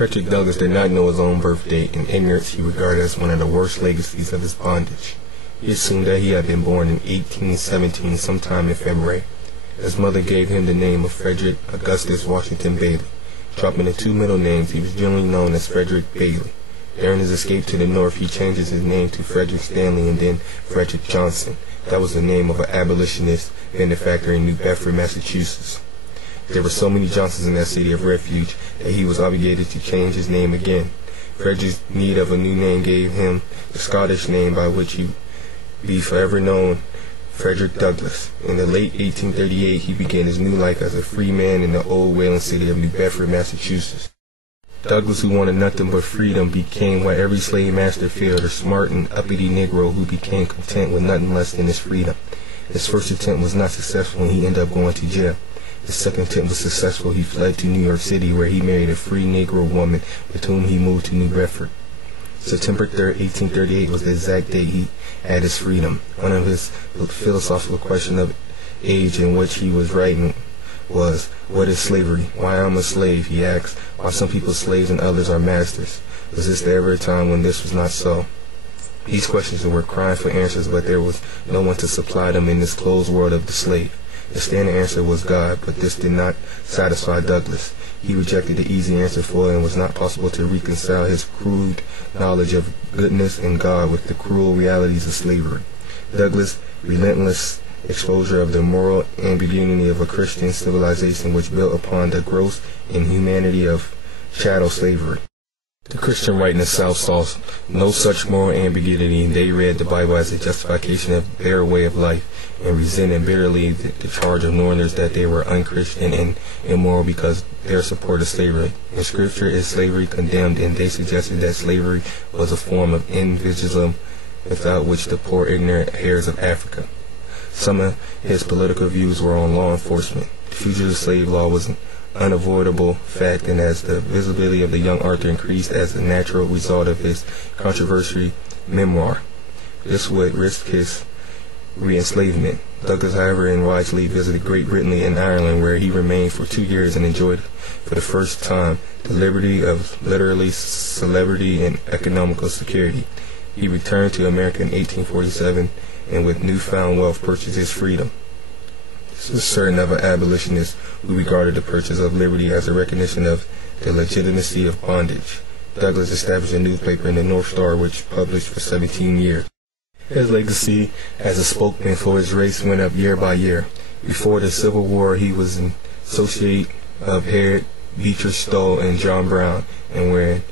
Frederick Douglass did not know his own birth date, and ignorance he regarded as one of the worst legacies of his bondage. He assumed that he had been born in 1817 sometime in February. His mother gave him the name of Frederick Augustus Washington Bailey. Dropping the two middle names, he was generally known as Frederick Bailey. During his escape to the north, he changes his name to Frederick Stanley and then Frederick Johnson. That was the name of an abolitionist benefactor in New Bedford, Massachusetts. There were so many Johnsons in that city of refuge that he was obligated to change his name again. Frederick's need of a new name gave him the Scottish name by which he would be forever known, Frederick Douglass. In the late 1838, he began his new life as a free man in the old whaling city of New Bedford, Massachusetts. Douglass, who wanted nothing but freedom, became what every slave master feared, a smart and uppity Negro who became content with nothing less than his freedom. His first attempt was not successful and he ended up going to jail. His second attempt was successful. He fled to New York City, where he married a free Negro woman with whom he moved to New Bedford. September 3, 1838 was the exact day he had his freedom. One of his philosophical questions of age in which he was writing was, "What is slavery? Why am I a slave?" he asked. "Why some people slaves and others are masters? Was this ever a time when this was not so?" These questions were crying for answers, but there was no one to supply them in this closed world of the slave. The standard answer was God, but this did not satisfy Douglass. He rejected the easy answer for it, and it was not possible to reconcile his crude knowledge of goodness and God with the cruel realities of slavery. Douglass' relentless exposure of the moral ambiguity of a Christian civilization which built upon the gross inhumanity of chattel slavery. The Christian right in the South saw no such moral ambiguity, and they read the Bible as a justification of their way of life, and resented bitterly the charge of Northerners that they were unchristian and immoral because their support of slavery. In Scripture is slavery condemned, and they suggested that slavery was a form of individualism without which the poor ignorant heirs of Africa. Some of his political views were on law enforcement. The fugitive slave law was an unavoidable fact, and as the visibility of the young Arthur increased as a natural result of his controversial memoir, this would risk his re-enslavement. Douglass, however, wisely visited Great Britain and Ireland, where he remained for 2 years and enjoyed for the first time the liberty of literally celebrity and economical security. He returned to America in 1847 and with newfound wealth purchased his freedom. This was certain of an abolitionist who regarded the purchase of liberty as a recognition of the legitimacy of bondage. Douglass established a newspaper in the North Star, which published for 17 years. His legacy as a spokesman for his race went up year by year. Before the Civil War, he was an associate of Harriet Beecher Stowe and John Brown, and when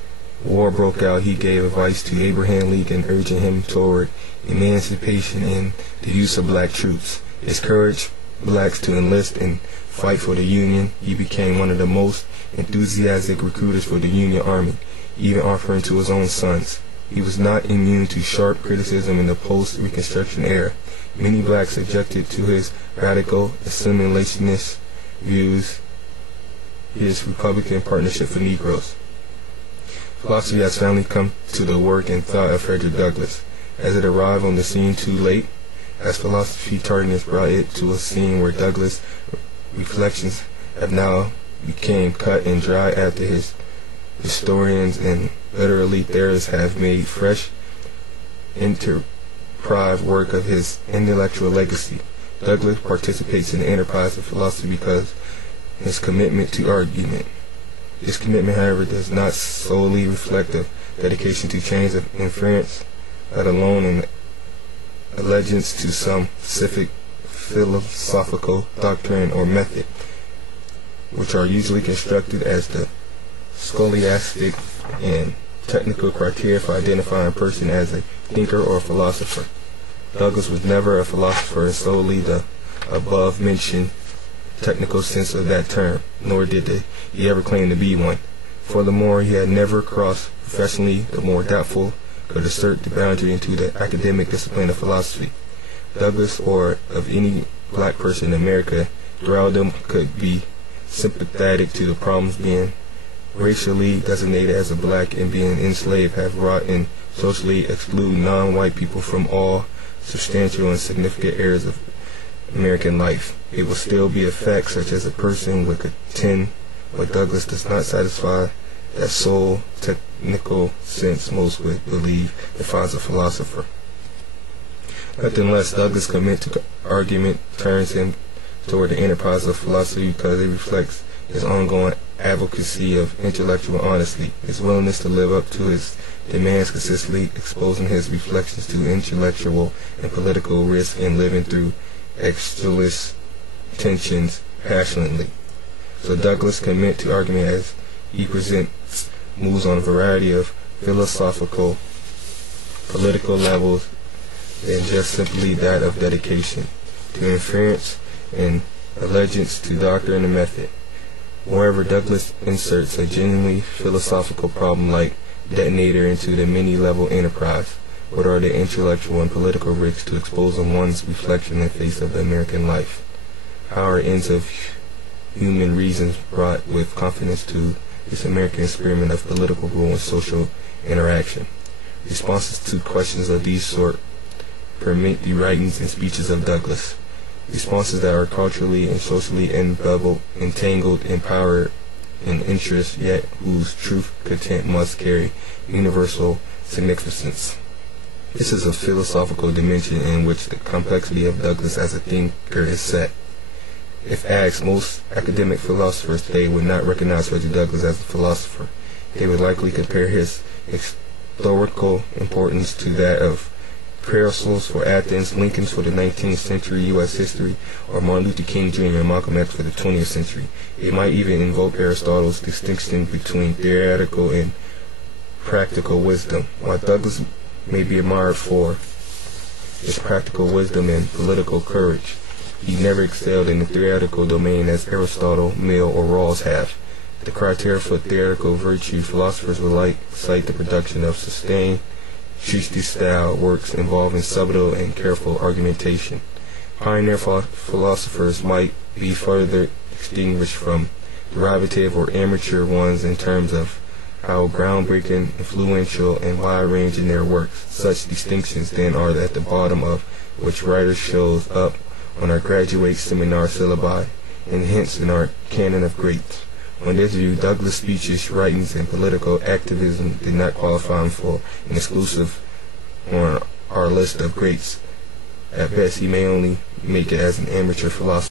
war broke out, he gave advice to Abraham Lincoln, urging him toward emancipation and the use of black troops. His courage blacks to enlist and fight for the Union. He became one of the most enthusiastic recruiters for the Union Army, even offering to his own sons. He was not immune to sharp criticism in the post-Reconstruction era. Many blacks objected to his radical assimilationist views, his Republican partnership for Negroes. Philosophy has finally come to the work and thought of Frederick Douglass. Has it arrived on the scene too late? Has philosophy tardiness brought it to a scene where Douglass' reflections have now become cut and dry after his historians and literary theorists have made fresh enterprise work of his intellectual legacy? Douglass participates in the enterprise of philosophy because his commitment to argument. This commitment, however, does not solely reflect a dedication to chains of inference, let alone an allegiance to some specific philosophical doctrine or method, which are usually constructed as the scholastic and technical criteria for identifying a person as a thinker or a philosopher. Douglass was never a philosopher in solely the above-mentioned technical sense of that term, nor did he ever claim to be one. Furthermore, he had never crossed professionally the more doubtful could assert the boundary into the academic discipline of philosophy. Douglass, or of any black person in America, throughout them could be sympathetic to the problems being racially designated as a black and being enslaved have wrought and socially exclude non-white people from all substantial and significant areas of American life. It will still be a fact, such as a person would contend what Douglass does not satisfy that sole technical sense most would believe defines a philosopher. Nothing less, Douglas' commitment to argument turns him toward the enterprise of philosophy because it reflects his ongoing advocacy of intellectual honesty, his willingness to live up to his demands, consistently exposing his reflections to intellectual and political risk and living through existentialist tensions passionately. So Douglas' commitment to argument as he presents moves on a variety of philosophical, political levels than just simply that of dedication to inference and allegiance to doctrine and method. Moreover, Douglas inserts a genuinely philosophical problem like detonator into the many-level enterprise. What are the intellectual and political risks to exposing one's reflection in the face of the American life? How are ends of human reasons brought with confidence to this American experiment of political rule and social interaction? Responses to questions of these sort permeate the writings and speeches of Douglas. Responses that are culturally and socially entangled in power and interest, yet whose truth content must carry universal significance. This is a philosophical dimension in which the complexity of Douglas as a thinker is set. If asked, most academic philosophers today would not recognize Frederick Douglass as a philosopher. They would likely compare his historical importance to that of Paracelsus for Athens, Lincoln's for the 19th century U.S. history, or Martin Luther King Jr. and Malcolm X for the 20th century. It might even invoke Aristotle's distinction between theoretical and practical wisdom. While Douglas may be admired for his practical wisdom and political courage, he never excelled in the theoretical domain as Aristotle, Mill, or Rawls have. The criteria for theoretical virtue, philosophers would cite the production of sustained treatise-style works involving subtle and careful argumentation. Pioneer philosophers might be further distinguished from derivative or amateur ones in terms of how groundbreaking, influential, and wide-ranging their works. Such distinctions then are at the bottom of which writers shows up on our graduate seminar syllabi, and hence in our canon of greats. On this view, Douglas' speeches, writings, and political activism did not qualify him for an exclusive on our list of greats. At best, he may only make it as an amateur philosopher.